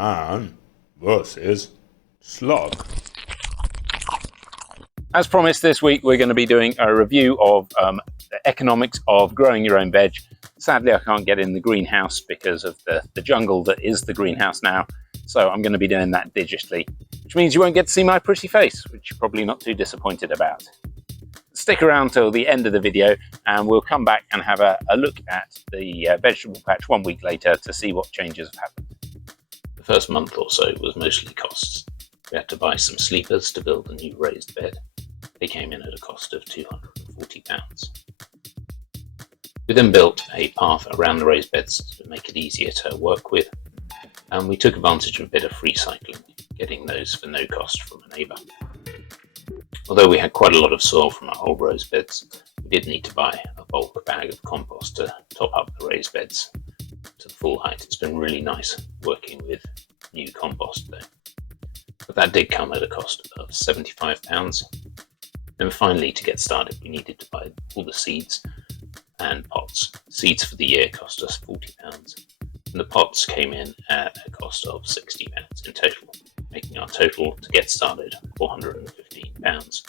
Man versus Slug. As promised, this week we're going to be doing a review of the economics of growing your own veg. Sadly, I can't get in the greenhouse because of the jungle that is the greenhouse now, so I'm going to be doing that digitally, which means you won't get to see my pretty face, which you're probably not too disappointed about. Stick around till the end of the video and we'll come back and have a look at the vegetable patch 1 week later to see what changes have happened. The first month or so was mostly costs. We had to buy some sleepers to build a new raised bed. They came in at a cost of £240. We then built a path around the raised beds to make it easier to work with, and we took advantage of a bit of free cycling, getting those for no cost from a neighbour. Although we had quite a lot of soil from our old raised beds, we did need to buy a bulk bag of compost to top up the raised beds to the full height. It's been really nice working with new compost though. But that did come at a cost of £75. Then finally, to get started, we needed to buy all the seeds and pots. Seeds for the year cost us £40, and the pots came in at a cost of £60 in total, making our total to get started £415.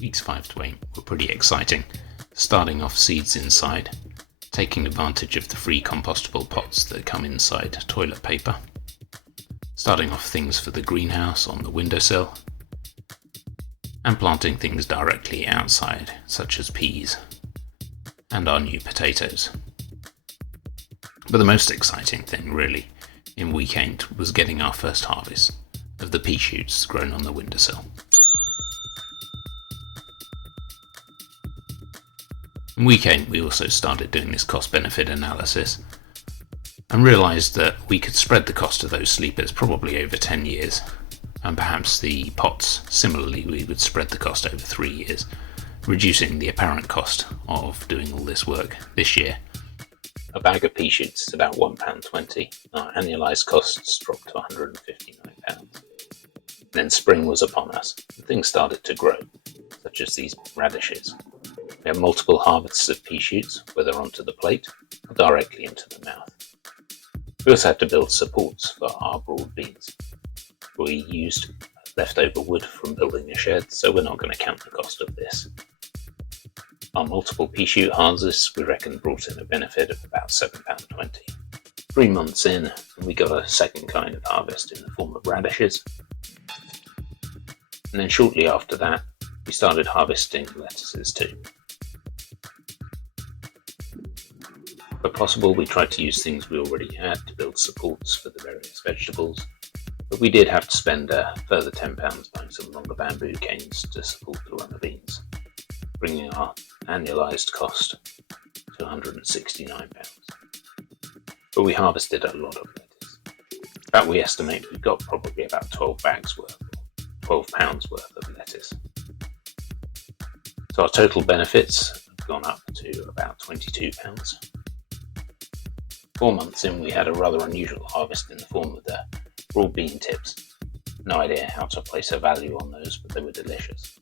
Weeks 5 to 8 were pretty exciting, starting off seeds inside, taking advantage of the free compostable pots that come inside toilet paper, starting off things for the greenhouse on the windowsill, and planting things directly outside, such as peas and our new potatoes. But the most exciting thing, really, in week 8 was getting our first harvest of the pea shoots grown on the windowsill. In week 8 we also started doing this cost-benefit analysis and realised that we could spread the cost of those sleepers probably over 10 years, and perhaps the pots, similarly, we would spread the cost over 3 years, reducing the apparent cost of doing all this work this year. A bag of pea shoots is about £1.20. Our annualised costs dropped to £159. Then spring was upon us, and things started to grow, such as these radishes. We had multiple harvests of pea shoots, whether onto the plate or directly into the mouth. We also had to build supports for our broad beans. We used leftover wood from building a shed, so we're not going to count the cost of this. Our multiple pea shoot harvests, we reckon, brought in a benefit of about £7.20. 3 months in, we got a second kind of harvest in the form of radishes. And then shortly after that, we started harvesting lettuces too. Where possible, we tried to use things we already had to build supports for the various vegetables, but we did have to spend a further £10 buying some longer bamboo canes to support the run of beans, bringing our annualised cost to £169. But we harvested a lot of lettuce. In fact, we estimate we got probably about 12 bags worth, £12 worth of lettuce. So our total benefits have gone up to about £22. 4 months in, we had a rather unusual harvest in the form of the raw bean tips. No idea how to place a value on those, but they were delicious.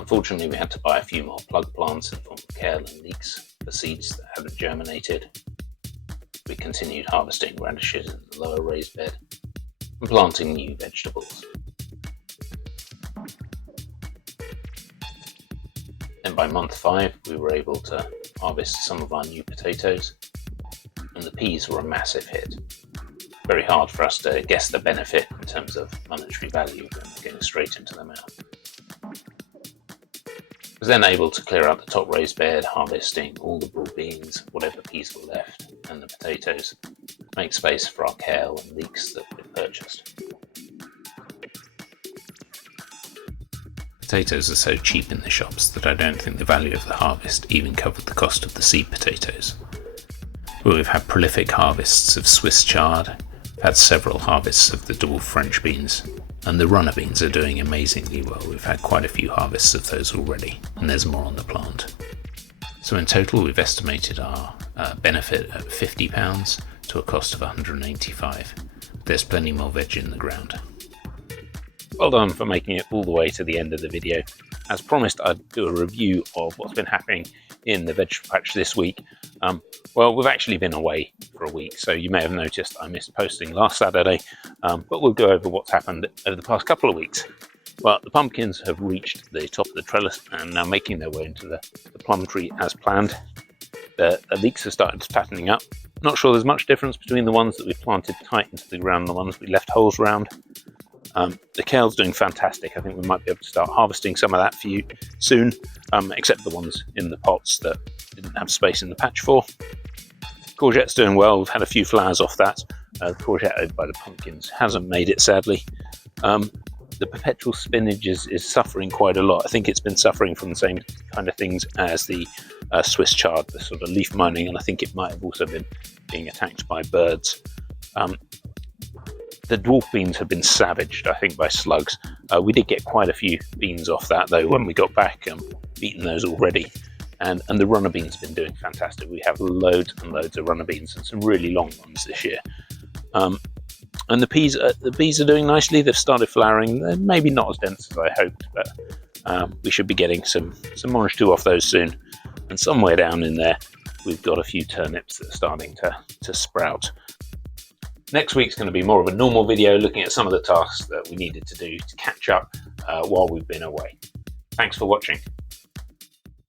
Unfortunately, we had to buy a few more plug plants in the form of kale and leeks for seeds that hadn't germinated. We continued harvesting radishes in the lower raised bed and planting new vegetables. Then by month 5, we were able to harvest some of our new potatoes, and the peas were a massive hit. Very hard for us to guess the benefit in terms of monetary value when going straight into the mouth. I was then able to clear out the top raised bed, harvesting all the broad beans, whatever peas were left, and the potatoes, to make space for our kale and leeks that we'd purchased. Potatoes are so cheap in the shops that I don't think the value of the harvest even covered the cost of the seed potatoes. But we've had prolific harvests of Swiss chard, had several harvests of the dwarf French beans, and the runner beans are doing amazingly well. We've had quite a few harvests of those already, and there's more on the plant. So in total, we've estimated our benefit at £50 to a cost of £185. There's plenty more veg in the ground. Well done for making it all the way to the end of the video. As promised, I'd do a review of what's been happening in the vegetable patch this week. Well, we've actually been away for a week, so you may have noticed I missed posting last Saturday, but we'll go over what's happened over the past couple of weeks. Well, the pumpkins have reached the top of the trellis and now making their way into the plum tree as planned. The leeks have started fattening up. Not sure there's much difference between the ones that we planted tight into the ground and the ones we left holes around. The kale's doing fantastic. I think we might be able to start harvesting some of that for you soon, except the ones in the pots that didn't have space in the patch for. Courgette's doing well. We've had a few flowers off that. The courgette over by the pumpkins hasn't made it, sadly. The perpetual spinach is suffering quite a lot. I think it's been suffering from the same kind of things as the Swiss chard, the sort of leaf mining, and I think it might have also been being attacked by birds. The dwarf beans have been savaged, I think, by slugs. We did get quite a few beans off that, though, when we got back, beaten those already. And the runner beans have been doing fantastic. We have loads and loads of runner beans and some really long ones this year. And the peas are doing nicely. They've started flowering. They're maybe not as dense as I hoped, but we should be getting some orange 2 off those soon. And somewhere down in there, we've got a few turnips that are starting to sprout. Next week's going to be more of a normal video, looking at some of the tasks that we needed to do to catch up while we've been away. Thanks for watching.